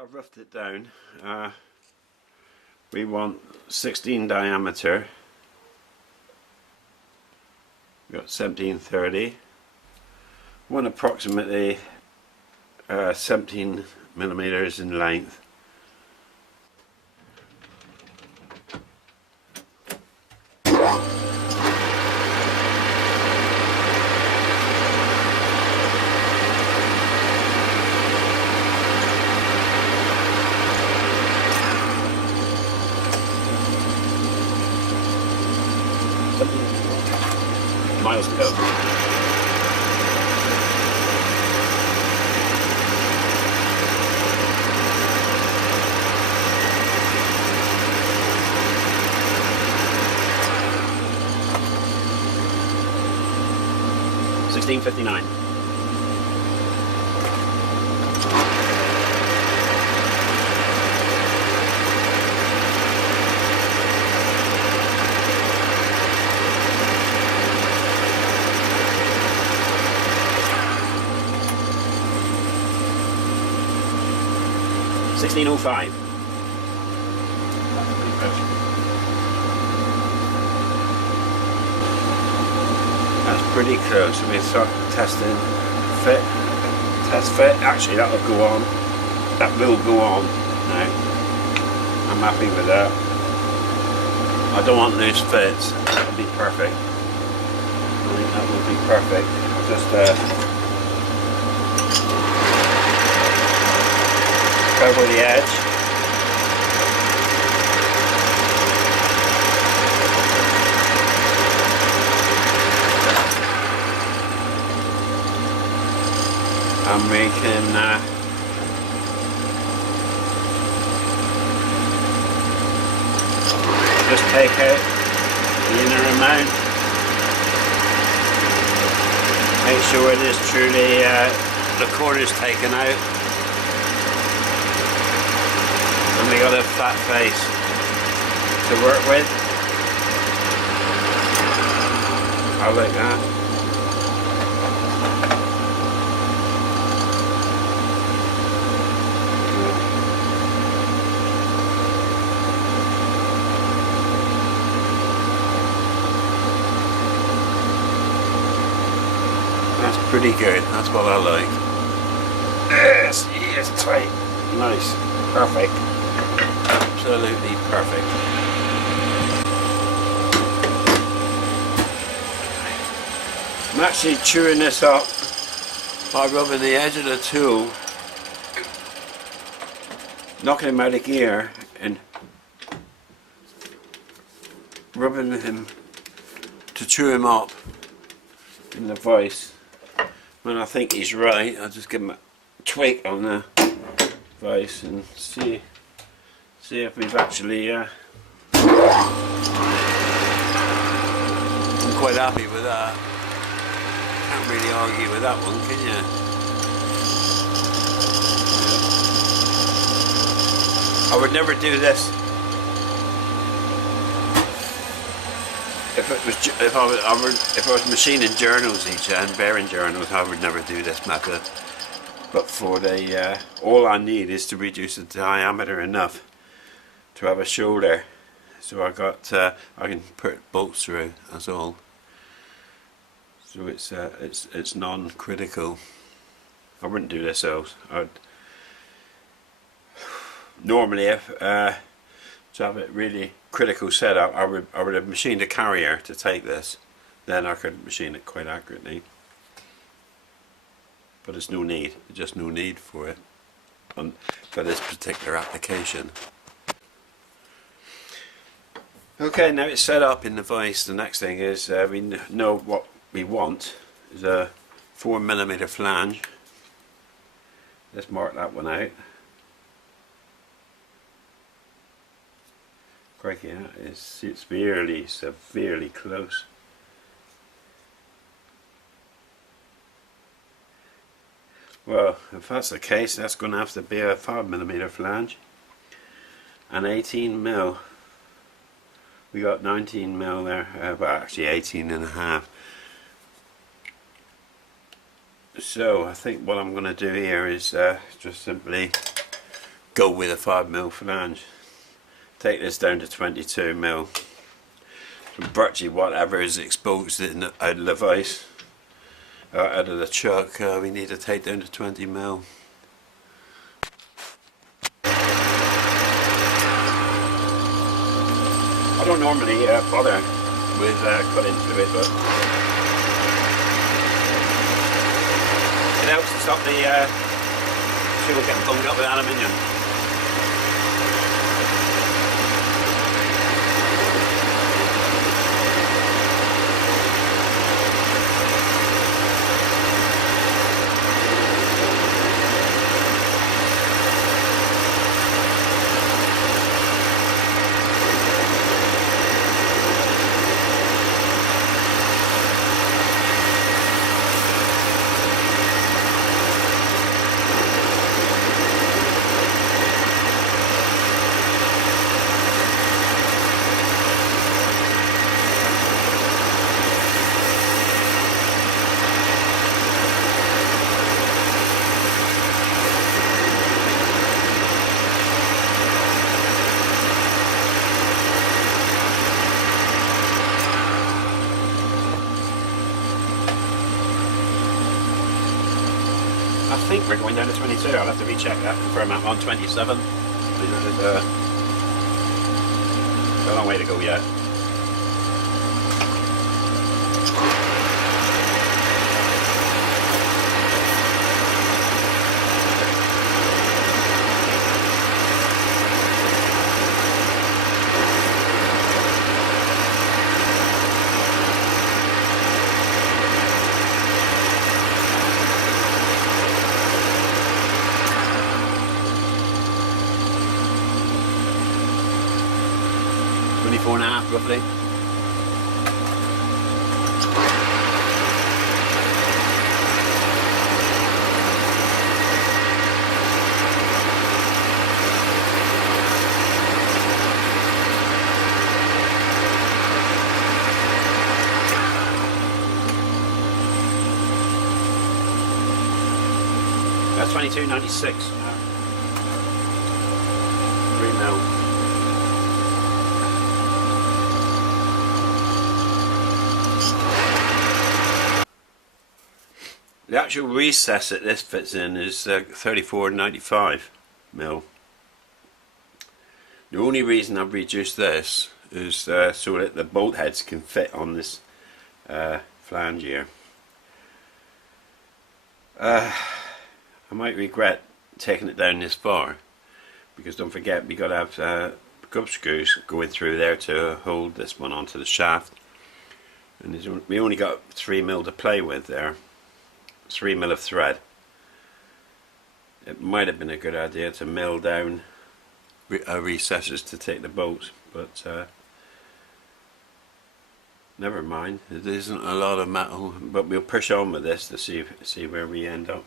I've roughed it down. We want 16 diameter. We've got 1730. One approximately 17 millimeters in length. Miles to go. $16.59. $16.05. That's pretty close. So we start testing fit. Test fit. Actually, that'll go on. That will go on now. I'm happy with that. I don't want loose fits. That'll be perfect. I think that will be perfect. I'll just over the edge. And we can just take out the inner amount. Make sure it is truly the corners taken out. And we got a flat face to work with. I like that. That's pretty good. That's what I like. Yes, yes, tight. Nice. Perfect. Absolutely perfect. I'm actually chewing this up by rubbing the edge of the tool, knocking him out of gear and rubbing him to chew him up in the vise. When I think he's right, I'll just give him a tweak on the vise and see if we've actually I'm quite happy with that. Can't really argue with that one, can you? I would never do this if I was machining journals each and bearing journals. I would never do this method. But for the all I need is to reduce the diameter enough to have a shoulder, so I can put bolts through. That's all. So it's non-critical. I wouldn't do this else. Normally, if to have it really critical setup, I would have machined a carrier to take this. Then I could machine it quite accurately. But there's no need. Just no need for it for this particular application. Okay, now it's set up in the vise. The next thing is we know what we want is a 4mm flange. Let's mark that one out. Crikey, that is severely close. Well, if that's the case, that's going to have to be a 5mm flange and 18mm. We got 19mm there, but actually 18.5. So I think what I'm going to do here is just simply go with a 5mm flange. Take this down to 22mm. So virtually whatever is exposed in out of the vise, out of the chuck, we need to take down to 20mm. I don't normally bother with cutting through it, but it helps to stop the tool getting bunged up with aluminium. I think we're going down to 22. I'll have to recheck that, confirm I'm on 27. There's a long way to go yet. Four and a half roughly. That's 22.96. 3mm. The actual recess that this fits in is 34.95mm. The only reason I've reduced this is so that the bolt heads can fit on this flange here. I might regret taking it down this far, because don't forget we got to have grub screws going through there to hold this one onto the shaft, and we only got 3mm to play with there. 3mm of thread. It might have been a good idea to mill down recesses to take the bolts, but never mind. It isn't a lot of metal, but we'll push on with this to see where we end up.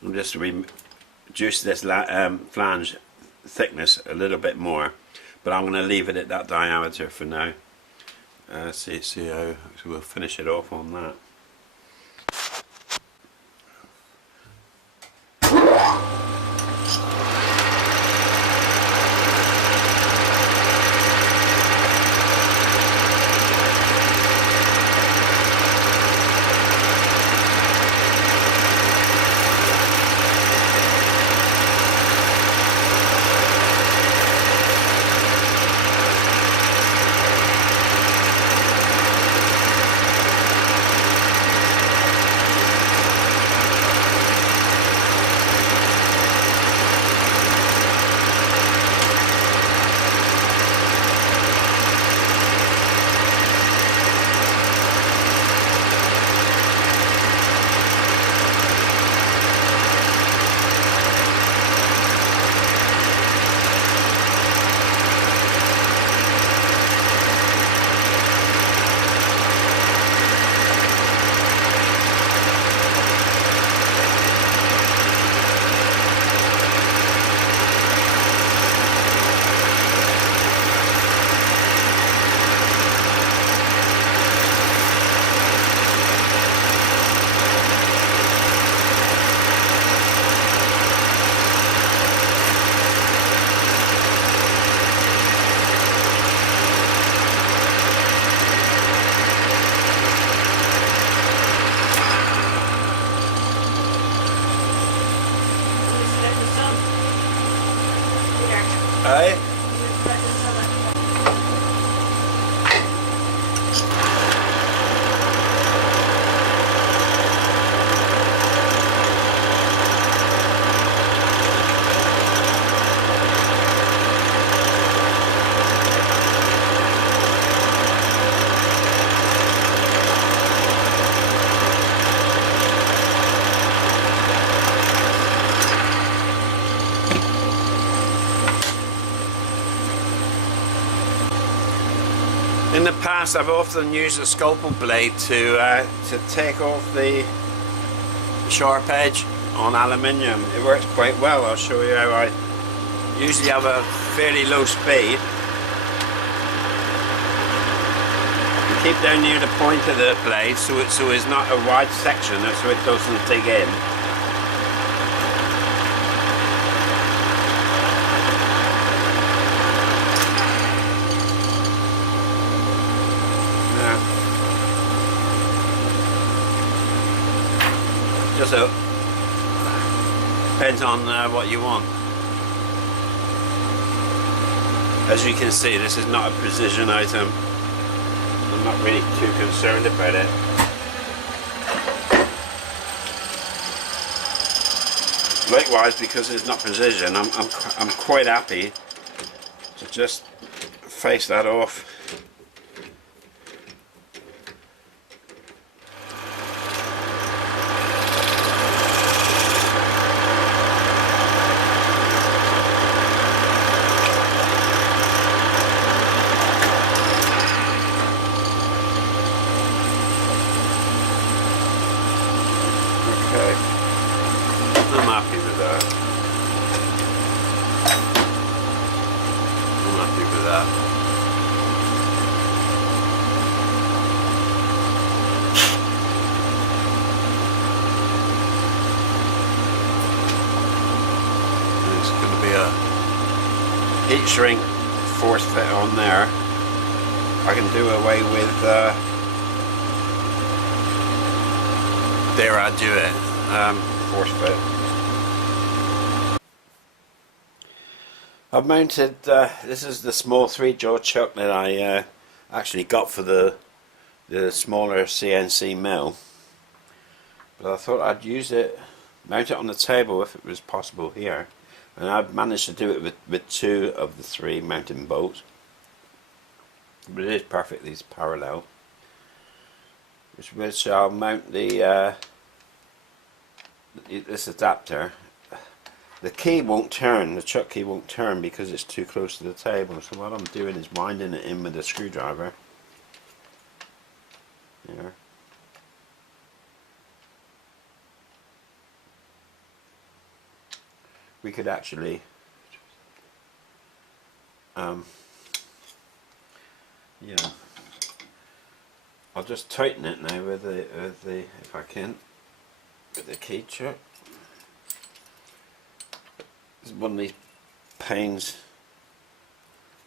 I'm just reduce this flange thickness a little bit more, but I'm going to leave it at that diameter for now. See how we'll finish it off on that. past I've often used a scalpel blade to take off the sharp edge on aluminium. It works quite well. I'll show you how. I usually have a fairly low speed. You keep down near the point of the blade so it's not a wide section, so it doesn't dig in. Just depends on what you want. As you can see, this is not a precision item. I'm not really too concerned about it. Likewise, because it's not precision, I'm quite happy to just face that off. I'm happy with that. I'm happy with that. There's going to be a heat shrink force fit on there. I can do away with there I do it. Force fit. I've mounted, this is the small 3-jaw chuck that I actually got for the smaller CNC mill, but I thought I'd use it, mount it on the table if it was possible here, and I've managed to do it with 2 of the 3 mounting bolts, but it is perfectly parallel, which I'll mount the this adapter. The key won't turn, the chuck key won't turn because it's too close to the table, so what I'm doing is winding it in with a screwdriver. There. We could actually yeah, I'll just tighten it now with the if I can, with the key chuck. It's one of these pains.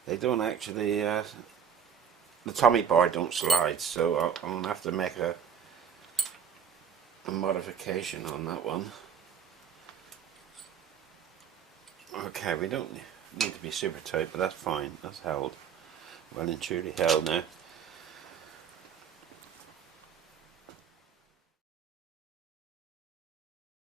They don't actually, the Tommy bar don't slide, so I'm going to have to make a modification on that one. Okay, we don't need to be super tight, but that's fine. That's held. Well and truly held now.